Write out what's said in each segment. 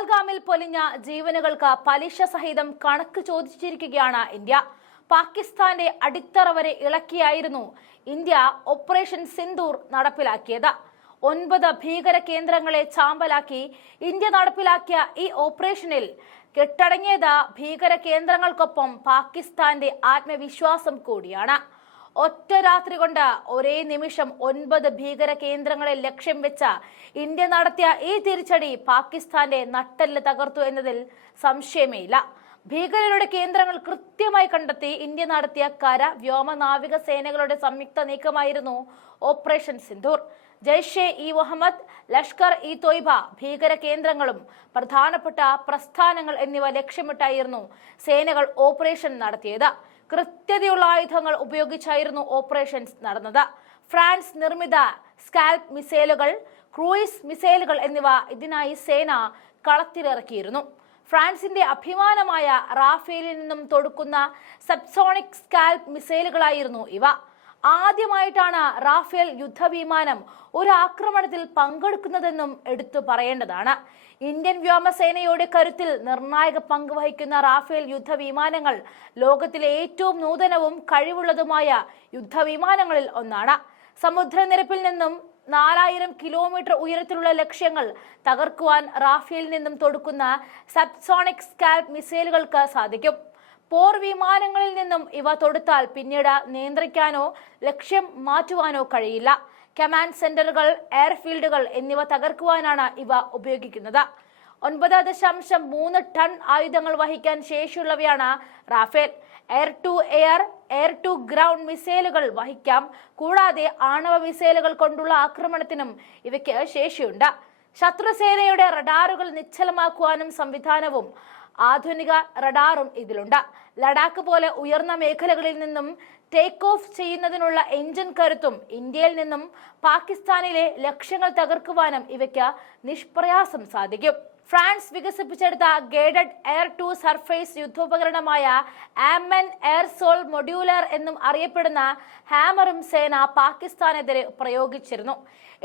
പഹൽഗാമിൽ പൊലിഞ്ഞ ജീവനുകൾക്ക് പലിശ സഹിതം കണക്ക് ചോദിച്ചിരിക്കുകയാണ് ഇന്ത്യ. പാകിസ്ഥാന്റെ അടിത്തറ വരെ ഇളക്കിയായിരുന്നു ഇന്ത്യ ഓപ്പറേഷൻ സിന്ദൂർ നടപ്പിലാക്കിയത്. ഒൻപത് ഭീകര കേന്ദ്രങ്ങളെ ചാമ്പലാക്കി ഇന്ത്യ നടപ്പിലാക്കിയ ഈ ഓപ്പറേഷനിൽ കെട്ടടങ്ങിയത് ഭീകര കേന്ദ്രങ്ങൾക്കൊപ്പം പാകിസ്ഥാന്റെ ആത്മവിശ്വാസം കൂടിയാണ്. ഒറ്റ രാത്രി കൊണ്ട് ഒരേ നിമിഷം ഒൻപത് ഭീകര കേന്ദ്രങ്ങളെ ലക്ഷ്യം വെച്ച ഇന്ത്യ നടത്തിയ ഈ തിരിച്ചടി പാകിസ്ഥാന്റെ നട്ടെല്ല് തകർത്തു എന്നതിൽ സംശയമേയില്ല. ഭീകരരുടെ കേന്ദ്രങ്ങൾ കൃത്യമായി കണ്ടെത്തി ഇന്ത്യ നടത്തിയ കര വ്യോമ നാവിക സേനകളുടെ സംയുക്ത നീക്കമായിരുന്നു ഓപ്പറേഷൻ സിന്ധൂർ. ജയ്ഷെ ഇ മുഹമ്മദ് ലഷ്കർ ഇ തോയ്ബ ഭീകര കേന്ദ്രങ്ങളും പ്രധാനപ്പെട്ട പ്രസ്ഥാനങ്ങൾ എന്നിവ ലക്ഷ്യമിട്ടായിരുന്നു സേനകൾ ഓപ്പറേഷൻ നടത്തിയത്. കൃത്യതയുള്ള ആയുധങ്ങൾ ഉപയോഗിച്ചായിരുന്നു ഓപ്പറേഷൻസ് നടന്നത്. ഫ്രാൻസ് നിർമ്മിത സ്കാൽപ് മിസൈലുകൾ ക്രൂയിസ് മിസൈലുകൾ എന്നിവ ഇതിനായി സേന കളത്തിലിറക്കിയിരുന്നു. ഫ്രാൻസിന്റെ അഭിമാനമായ റാഫേലിൽ നിന്നും തൊടുക്കുന്ന സബ്സോണിക് സ്കാൽപ് മിസൈലുകളായിരുന്നു ഇവ. ആദ്യമായിട്ടാണ് റാഫേൽ യുദ്ധവിമാനം ഒരു ആക്രമണത്തിൽ പങ്കെടുക്കുന്നതെന്നും എടുത്തു പറയേണ്ടതാണ്. ഇന്ത്യൻ വ്യോമസേനയുടെ കരുത്തിൽ നിർണായക പങ്ക് വഹിക്കുന്ന റാഫേൽ യുദ്ധവിമാനങ്ങൾ ലോകത്തിലെ ഏറ്റവും നൂതനവും കഴിവുള്ളതുമായ യുദ്ധവിമാനങ്ങളിൽ ഒന്നാണ്. സമുദ്രനിരപ്പിൽ നിന്നും നാലായിരം കിലോമീറ്റർ ഉയരത്തിലുള്ള ലക്ഷ്യങ്ങൾ തകർക്കുവാൻ റാഫേലിൽ നിന്നും തൊടുക്കുന്ന സബ്സോണിക് സ്കാൽപ് മിസൈലുകൾക്ക് സാധിക്കും. പോർ വിമാനങ്ങളിൽ നിന്നും ഇവ തൊടുത്താൽ പിന്നീട് നിയന്ത്രിക്കാനോ ലക്ഷ്യം മാറ്റുവാനോ കഴിയില്ല. കമാൻഡ് സെന്ററുകൾ എയർഫീൽഡുകൾ എന്നിവ തകർക്കുവാനാണ് ഇവ ഉപയോഗിക്കുന്നത്. ഒൻപത് ദശാംശം മൂന്ന് ടൺ ആയുധങ്ങൾ വഹിക്കാൻ ശേഷിയുള്ളവയാണ് Rafale. Air to air air to ground മിസൈലുകൾ വഹിക്കാം. കൂടാതെ ആണവ മിസൈലുകൾ കൊണ്ടുള്ള ആക്രമണത്തിനും ഇവയ്ക്ക് ശേഷിയുണ്ട്. ശത്രുസേനയുടെ റഡാറുകൾ നിശ്ചലമാക്കുവാനും സംവിധാനവും ആധുനിക റഡാറും ഇതിലുണ്ട് ലഡാക്ക് പോലെ ഉയർന്ന മേഖലകളിൽ നിന്നും ടേക്ക് ഓഫ് ചെയ്യുന്നതിനുള്ള എഞ്ചിൻ കരുത്തും ഇന്ത്യയിൽ നിന്നും പാകിസ്ഥാനിലെ ലക്ഷ്യങ്ങൾ തകർക്കുവാനും ഇവയ്ക്ക് നിഷ്പ്രയാസം സാധിക്കും. ഫ്രാൻസ് വികസിപ്പിച്ചെടുത്ത ഗേഡഡ് എയർ ടു സർഫേസ് യുദ്ധോപകരണമായ ആമൻ എയർ സോൾ മൊഡ്യൂലർ എന്നും അറിയപ്പെടുന്ന ഹാമറും സേന പാകിസ്ഥാനെതിരെ പ്രയോഗിച്ചിരുന്നു.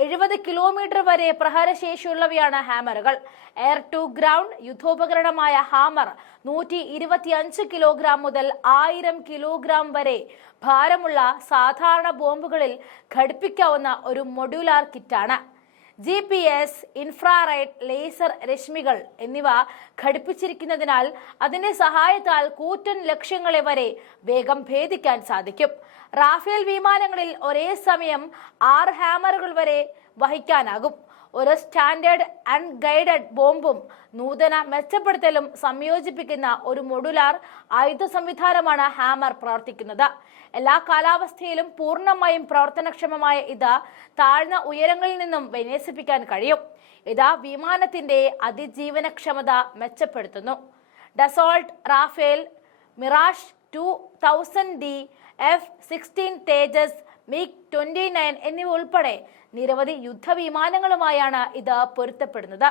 എഴുപത് കിലോമീറ്റർ വരെ പ്രഹരശേഷിയുള്ളവയാണ് ഹാമറുകൾ. എയർ ടു ഗ്രൗണ്ട് യുദ്ധോപകരണമായ ഹാമർ നൂറ്റി ഇരുപത്തിയഞ്ച് കിലോഗ്രാം മുതൽ ആയിരം കിലോഗ്രാം വരെ ഭാരമുള്ള സാധാരണ ബോംബുകളിൽ ഘടിപ്പിക്കാവുന്ന ഒരു modular കിറ്റാണ് G P S infrared laser രശ്മികൾ എന്നിവ ഘടിപ്പിച്ചിരിക്കുന്നതിനാൽ അതിന്റെ സഹായത്താൽ കൂറ്റൻ ലക്ഷ്യങ്ങളെ വരെ വേഗം ഭേദിക്കാൻ സാധിക്കും. റാഫേൽ വിമാനങ്ങളിൽ ഒരേ സമയം ആറ് ഹാമറുകൾ വരെ വഹിക്കാനാകും. ഒരു സ്റ്റാൻഡേർഡ് അൺഗൈഡഡ് ബോംബും നൂതന മെച്ചപ്പെടുത്തലും സംയോജിപ്പിക്കുന്ന ഒരു മൊഡുലാർ ആയുധ സംവിധാനമാണ് ഹാമർ പ്രവർത്തിക്കുന്നത്. എല്ലാ കാലാവസ്ഥയിലും പൂർണമായും പ്രവർത്തനക്ഷമമായ ഇത് താഴ്ന്ന ഉയരങ്ങളിൽ നിന്നും വിന്യസിപ്പിക്കാൻ കഴിയും. ഇത് വിമാനത്തിന്റെ അതിജീവനക്ഷമത മെച്ചപ്പെടുത്തുന്നു. Dassault Rafale Mirage two thousand D F sixteen Tejas MiG twenty nine എന്നിവ ഉൾപ്പെടെ നിരവധി യുദ്ധവിമാനങ്ങളുമായാണ് ഇത് പൊരുത്തപ്പെടുന്നത്.